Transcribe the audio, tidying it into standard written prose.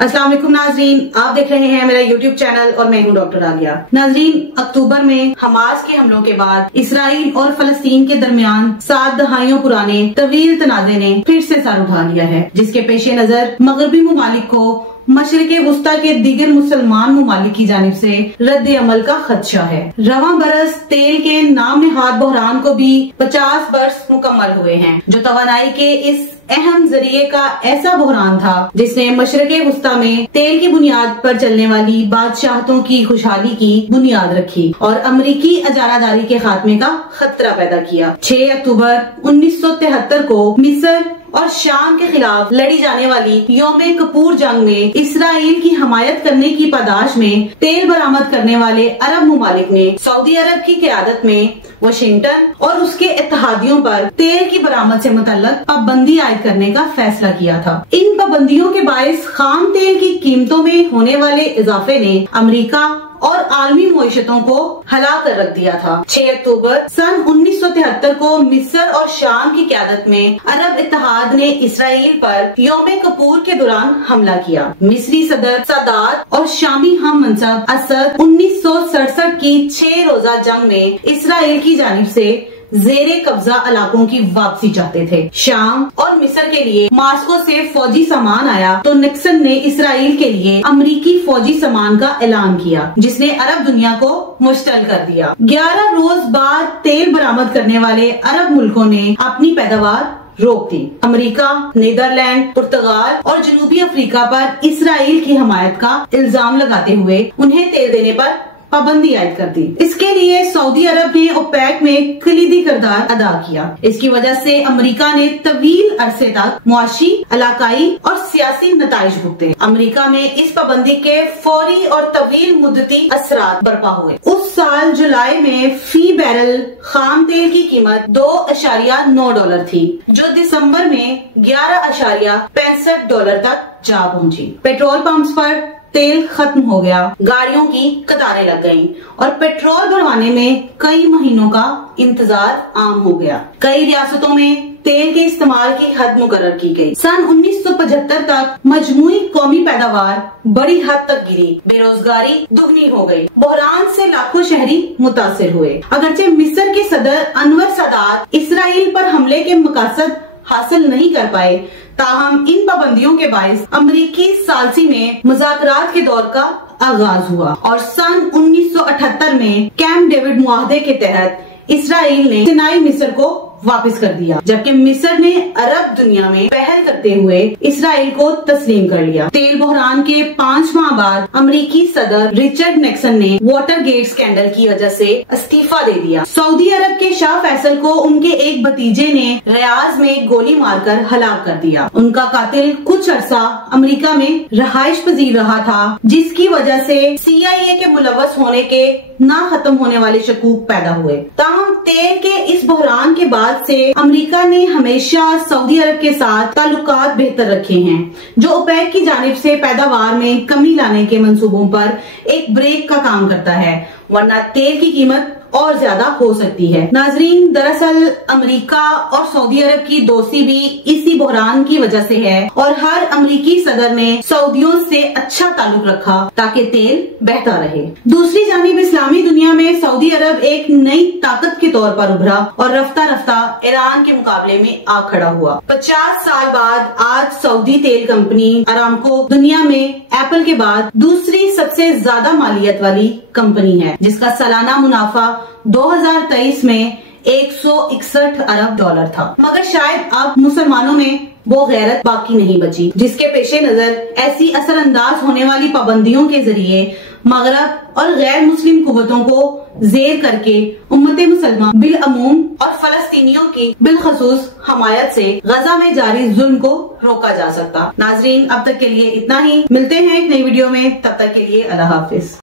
अस्सलाम वालेकुम नाजरीन, आप देख रहे हैं मेरा यूट्यूब चैनल और मैं हूं डॉक्टर आलिया। नाजरीन, अक्टूबर में हमास के हमलों के बाद इसराइल और फलस्तीन के दरमियान 7 दहाइयों पुराने तवील तनाज़े ने फिर से सर उठा लिया है, जिसके पेश नजर मगरबी ममालिक को मशरिक़े वुस्ता के दीगर मुसलमान ममालिक की जानिब से रद्द अमल का खदशा है। रवां बरस तेल के नाम निहाद बहरान को भी 50 वर्ष मुकम्मल हुए हैं, जो तवानाई के इस अहम जरिए का ऐसा बहरान था जिसने मशरिक़े वुस्ता में तेल की बुनियाद पर चलने वाली बादशाहतों की खुशहाली की बुनियाद रखी और अमरीकी अजारादारी के खात्मे का खतरा पैदा किया। 6 अक्टूबर 1973 को मिस्र और शाम के खिलाफ लड़ी जाने वाली यौमे कपूर जंग में इसराइल की हमायत करने की पादाश में तेल बरामद करने वाले अरब ममालिक ने सऊदी अरब की क़यादत में वाशिंगटन और उसके इत्तेहादियों पर तेल की बरामद से मुतल्लक पाबंदी आयद करने का फैसला किया था। इन पाबंदियों के बायस खाम तेल की कीमतों में होने वाले इजाफे ने अमेरिका और आलमी मईशतों को हिला कर रख दिया था। 6 अक्टूबर सन 1973 को मिस्र और शाम की क़यादत में अरब इत्तेहाद ने इसराइल पर यौमे कपूर के दौरान हमला किया। मिस्री सदर सादात और शामी हम मनसब असद 1967 की 6 रोजा जंग में इसराइल की जानिब से जेरे कब्जा इलाकों की वापसी चाहते थे। शाम और मिस्र के लिए मास्को से फौजी सामान आया तो निक्सन ने इसराइल के लिए अमरीकी फौजी सामान का ऐलान किया, जिसने अरब दुनिया को मुश्तल कर दिया। 11 रोज बाद तेल बरामद करने वाले अरब मुल्कों ने अपनी पैदावार रोक दी। अमेरिका, नीदरलैंड, पुर्तगाल और जनूबी अफ्रीका पर इसराइल की हमायत का इल्जाम लगाते हुए उन्हें तेल देने पर पाबंदी आयद कर दी। इसके लिए सऊदी अरब ने ओपेक में कलीदी किरदार अदा किया। इसकी वजह से अमेरिका ने तवील अरसे तक मुआशी, इलाकाई और सियासी नताइज भुगते। अमेरिका में इस पाबंदी के फौरी और तवील मुद्दती असरात बर्पा हुए। उस साल जुलाई में फी बैरल खाम तेल की कीमत $2.9 थी, जो दिसंबर में $11.65 तक जा पहुंची। पेट्रोल पंप्स पर तेल खत्म हो गया, गाड़ियों की कतारें लग गईं और पेट्रोल भरवाने में कई महीनों का इंतजार आम हो गया। कई रियासतों में तेल के इस्तेमाल की हद मुकर्रर की गई। सन 1975 तक मजमूई कौमी पैदावार बड़ी हद तक गिरी, बेरोजगारी दुगनी हो गई, बहरान से लाखों शहरी मुतासिर हुए। अगरचे मिस्र के सदर अनवर सादात इसराइल पर हमले के मकसद हासिल नहीं कर पाए, ताहम इन पाबंदियों के बायस अमरीकी सालसी में मुज़ाकरात के दौर का आगाज हुआ और सन 1978 में कैंप डेविड मुआहदे के तहत इसराइल ने सिनाई मिस्र को वापस कर दिया, जबकि मिस्र ने अरब दुनिया में पहल करते हुए इसराइल को तस्लीम कर लिया। तेल बहरान के 5 माह बाद अमेरिकी सदर रिचर्ड निक्सन ने वाटरगेट स्कैंडल की वजह से इस्तीफा दे दिया। सऊदी अरब के शाह फैसल को उनके एक भतीजे ने रियाज में गोली मारकर हलाक कर दिया। उनका कातिल कुछ अरसा अमेरिका में रहाइश पजीर रहा था, जिसकी वजह से CIA के मुलव्वस होने के ना खत्म होने वाले शकूक पैदा हुए। ताहम तेल के इस बहरान के बाद से अमेरिका ने हमेशा सऊदी अरब के साथ ताल्लुकात बेहतर रखे हैं, जो ओपेक की जानिब से पैदावार में कमी लाने के मंसूबों पर एक ब्रेक का काम करता है, वरना तेल की कीमत और ज्यादा हो सकती है। नाजरीन, दरअसल अमेरिका और सऊदी अरब की दोस्ती भी इसी बहरान की वजह से है और हर अमेरिकी सदर ने सऊदियों से अच्छा ताल्लुक रखा ताकि तेल बहता रहे। दूसरी जानिब इस्लामी दुनिया में सऊदी अरब एक नई ताकत के तौर पर उभरा और रफ्ता रफ्ता ईरान के मुकाबले में आ खड़ा हुआ। 50 साल बाद आज सऊदी तेल कंपनी अरामको दुनिया में एप्पल के बाद दूसरी सबसे ज्यादा मालियत वाली कंपनी है, जिसका सालाना मुनाफा 2023 में $161 अरब था। मगर शायद अब मुसलमानों में वो गैरत बाकी नहीं बची, जिसके पेशे नजर ऐसी असरअंदाज होने वाली पाबंदियों के जरिए मगरब और गैर मुस्लिम कुव्वतों को जेर करके उम्मते मुसलमान बिल अमूम और फलस्तीनियों की बिलखसूस हमायत से गजा में जारी जुल्म को रोका जा सकता। नाजरीन, अब तक के लिए इतना ही। मिलते हैं एक नई वीडियो में, तब तक के लिए अल्लाह हाफिज।